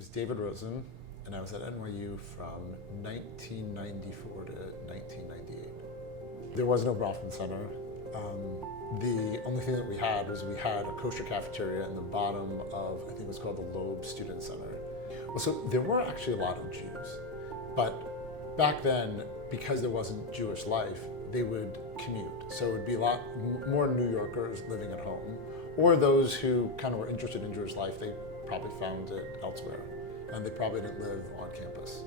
name's David Rosen, and I was at NYU from 1994 to 1998. There was no Brofman Center. The only thing that we had was we had a kosher cafeteria in the bottom of, I think it was called the Loeb Student Center. Well, so there were actually a lot of Jews, but back then, because there wasn't Jewish life, they would commute. So it would be a lot more New Yorkers living at home, or those who kind of were interested in Jewish life, they probably found it elsewhere, and they probably didn't live on campus,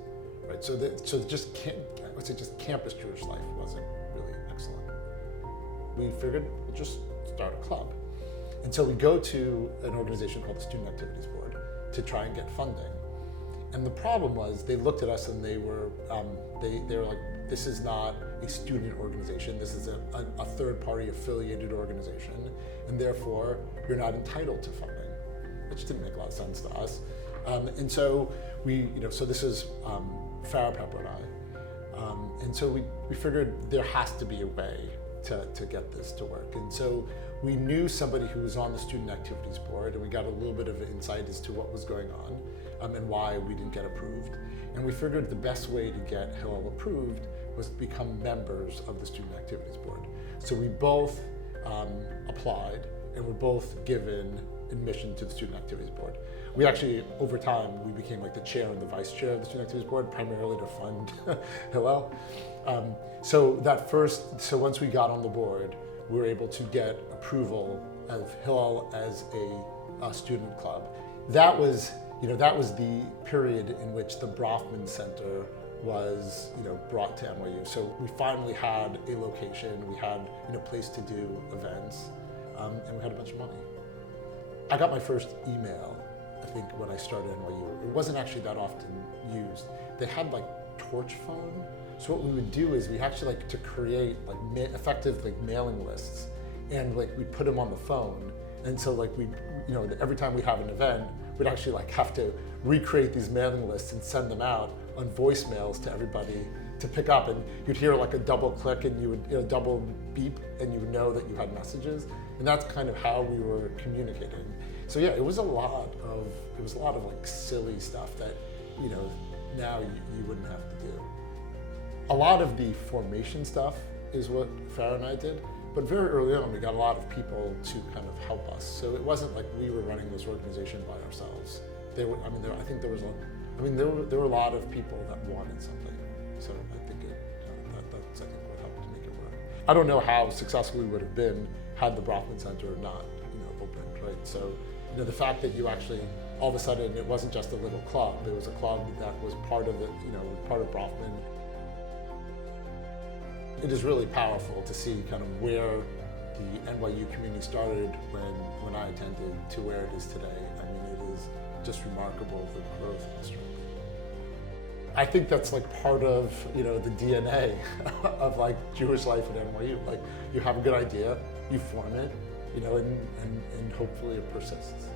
right? So just campus Jewish life wasn't really excellent. We figured we'll just start a club. And so we go to an organization called the Student Activities Board to try and get funding. And the problem was they looked at us and they were like, this is not a student organization, this is a third-party affiliated organization, and therefore you're not entitled to funding, which didn't make a lot of sense to us. And so so this is Farah Pepper and I. And so we figured there has to be a way to get this to work. And so we knew somebody who was on the Student Activities Board, and we got a little bit of insight as to what was going on and why we didn't get approved. And we figured the best way to get Hillel approved was to become members of the Student Activities Board. So we both applied, and were both given admission to the Student Activities Board. We actually, over time, we became like the chair and the vice chair of the Student Activities Board, primarily to fund Hillel. So once we got on the board, we were able to get approval of Hillel as a student club. That was the period in which the Brofman Center was brought to NYU. So we finally had a location, we had a place to do events, and we had a bunch of money. I got my first email, I think, when I started NYU. It wasn't actually that often used. They had like torch phone. So what we would do is we actually like to create like effective like mailing lists, and like we put them on the phone. And so like we, every time we have an event, we'd actually like have to recreate these mailing lists and send them out on voicemails to everybody to pick up. And you'd hear like a double click, and you would double beep, and you would know that you had messages. And that's kind of how we were communicating. So yeah, it was a lot of like silly stuff that now you wouldn't have to do. A lot of the formation stuff is what Farah and I did, but very early on we got a lot of people to kind of help us. So it wasn't like we were running this organization by ourselves. There were a lot of people that wanted something. So I think that's what helped to make it work. I don't know how successful we would have been had the Brofman Center not opened, right? So the fact that you actually all of a sudden it wasn't just a little club, it was a club that was part of part of Brofman. It is really powerful to see kind of where the NYU community started when I attended to where it is today. I mean, it is just remarkable, the growth and the strength. I think that's like part of the DNA of like Jewish life at NYU. Like you have a good idea, you form it, and hopefully it persists.